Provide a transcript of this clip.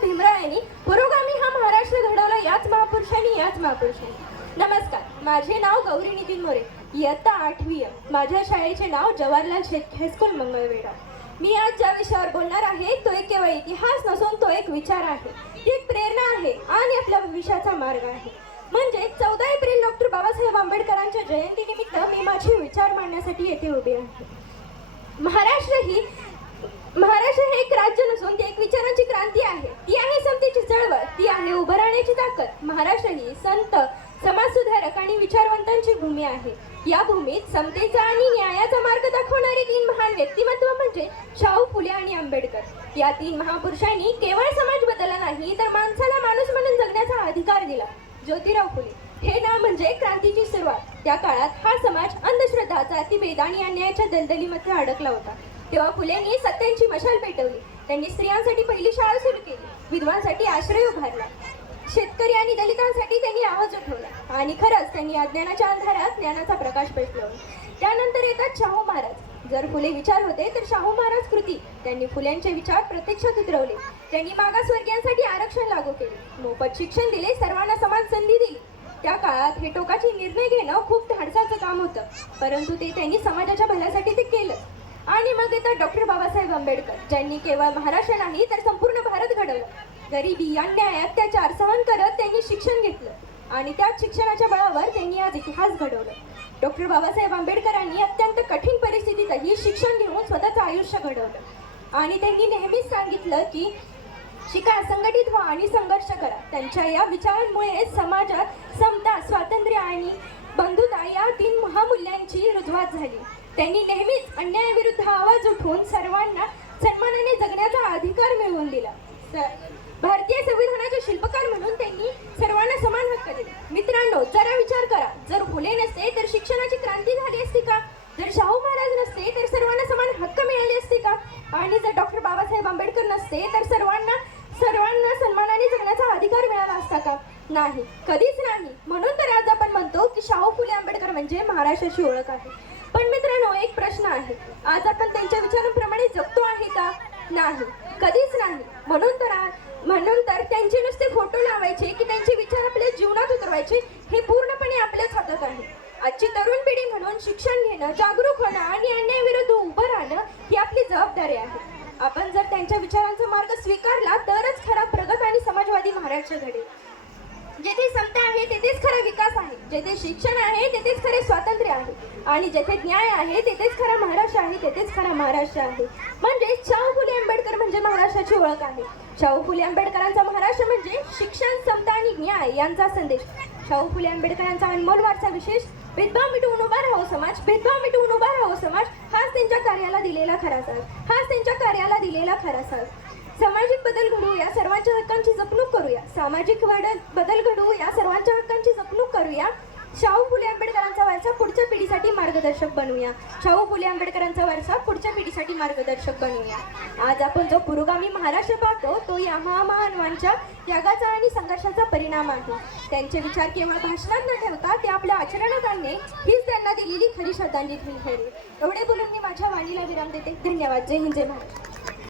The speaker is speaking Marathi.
भीमराव यांनी पुरोगामी हा महाराष्ट्र घडवला याच महापुरुषांनी. नमस्कार, माझे नाव गौरी नितीन मोरे, इयत्ता 8वी. माझ्या शाळेचे नाव जवाहरलाल हायस्कूल मंगळवेढा. मी आज ज्या विषयावर बोलणार आहे तो एक केवळ इतिहास नसून तो एक विचार आहे, ती एक प्रेरणा आहे आणि आपल्या भविष्याचा मार्ग आहे. म्हणजे 14 एप्रिल डॉक्टर बाबासाहेब आंबेडकरांच्या जयंतीनिमित्त मी माझे विचार मांडण्यासाठी येथे उभे आहे. महाराष्ट्र हे एक राज्य नसून ते एक विचारांची क्रांती आहे. ती आहे समतेची चळवळ, ती आहे उभं राहण्याची ताकद. महाराष्ट्र ही संत, समाजसुधारक आणि विचारवंतांची भूमी आहे. या भूमीत समतेचा आणि न्यायाचा मार्ग दाखवणारे 3 महान व्यक्तिमत्व म्हणजे शाहू फुले आणि आंबेडकर. या 3 महापुरुषांनी केवळ समाज बदलला नाही तर माणसाला माणूस म्हणून जगण्याचा अधिकार दिला. ज्योतिराव फुले हे नाव म्हणजे क्रांतीची सुरुवात. त्या काळात हा समाज अंधश्रद्धा, जातीभेद आणि अन्यायाच्या दलदलीमध्ये अडकला होता. तेव्हा फुलेंनी सत्यांची मशाल पेटवली. त्यांनी स्त्रियांसाठी पहिली शाळा सुरू केली, विधवांसाठी आश्रय उभारला, शेतकरी आणि दलितांसाठी त्यांनी आवाज उठवला आणि खरंच त्यांनी अज्ञानाच्या अंधारात ज्ञानाचा प्रकाश पेटवला. त्यानंतर येतात शाहू महाराज. जर फुले विचार होते तर शाहू महाराज कृती. त्यांनी फुल्यांचे विचार प्रत्यक्षात उतरवले. त्यांनी मागासवर्गीयांसाठी आरक्षण लागू केले, मोफत शिक्षण दिले, सर्वांना समान संधी दिली. त्या काळात हे टोकाचे निर्णय घेणं खूप धाडसाचं काम होतं, परंतु ते त्यांनी समाजाच्या भल्यासाठी ते केलं. आणि मग येतात डॉक्टर बाबासाहेब आंबेडकर, ज्यांनी केवळ महाराष्ट्र नाही तर संपूर्ण भारत घडवलं. गरिबी, अन्याय, अत्याचार सहन करत त्यांनी शिक्षण घेतलं आणि त्याच शिक्षणाच्या बळावर त्यांनी आज इतिहास घडवलं. डॉक्टर बाबासाहेब आंबेडकरांनी अत्यंत कठीण परिस्थितीतही शिक्षण घेऊन स्वतःचं आयुष्य घडवलं आणि त्यांनी नेहमीच सांगितलं की शिका, संघटित व्हा आणि संघर्ष करा. त्यांच्या या विचारांमुळे समाजात समता, स्वातंत्र्य आणि बंधुता या 3 महामूल्यांची रुजवात झाली. त्यांनी नेहमीच अन्यायाविरुद्ध आवाज उठवून सर्वांना सन्मानाने जगण्याचा अधिकार मिळवून दिला. भारतीय संविधानाचे शिल्पकार म्हणून त्यांनी सर्वांना समान हक्क दिले. मित्रांनो, जरा विचार करा, जर फुले नसते तर शिक्षणाची क्रांती झाली असती का? जर शाहू महाराज नसते तर सर्वांना समान हक्क मिळाले असते का? आणि जर डॉक्टर बाबासाहेब आंबेडकर नसते तर सर्वांना सन्मानाने जगण्याचा अधिकार मिळाला असता का? नाही, कधीच नाही. म्हणून तर आज आपण म्हणतो की शाहू फुले आंबेडकर म्हणजे महाराष्ट्राची ओळख आहे. पण मित्रांनो, एक प्रश्न आहे, आज आपण त्यांच्या विचारांप्रमाणे जगतो आहे का? नाही, कधीच नाही. म्हणून तर त्यांचे नुसते फोटो लावायचे की त्यांचे विचार आपल्या जीवनात उतरवायचे हे पूर्णपणे आपल्याच हातात आहे. आजची तरुण पिढी म्हणून शिक्षण घेणं, जागरूक होणं आणि अन्यायाविरुद्ध उभं राहणं ही आपली जबाबदारी आहे. आपण जर त्यांच्या विचारांचा मार्ग स्वीकारला तरच खरा प्रगत आणि समाजवादी महाराष्ट्र घडेल. जेथे समता आहे तेथेच खरा विकास आहे, जेथे शिक्षण आहे तेथेच खरे स्वातंत्र्य आहे आणि जेथे न्याय आहे तेथेच खरा महाराष्ट्र आहे, तेथेच खरा महाराष्ट्र आहे. म्हणजे शाहू फुले आंबेडकर म्हणजे महाराष्ट्राची ओळख आहे. शाहू फुले आंबेडकरांचा महाराष्ट्र म्हणजे शिक्षण, समता आणि न्याय यांचा संदेश. शाहू फुले आंबेडकरांचा अनमोल वारसा विशेष भेदभाव मिटवून उभा राहावं समाज, भेदभाव मिटवून उभा राहावं समाज, हाच त्यांच्या कार्याला दिलेला खरा साथ. सामाजिक बदल घडवूया, सर्वांच्या हक्कांची जपणूक करूया. सामाजिक बदल घडवूया, सर्वांच्या हक्कांची जपणूक करूया. शाहू फुले आंबेडकरांचा वारसा पुढच्या पिढीसाठी मार्गदर्शक बनवूया. शाहू फुले आंबेडकरांचा वारसा पुढच्या पिढीसाठी मार्गदर्शक बनवूया. आज आपण जो पुरोगामी महाराष्ट्र पाहतो तो या महामानवांच्या त्यागाचा आणि संघर्षाचा परिणाम आहे. त्यांचे विचार केवळ भाषणात न ठेवता ते आपल्या आचरणात आणणे हीच त्यांना दिलेली खरी श्रद्धांजली ठरेल. एवढे बोलून मी माझ्या वाणीला विराम देते. धन्यवाद. जय हिंद, जय महाराष्ट्र.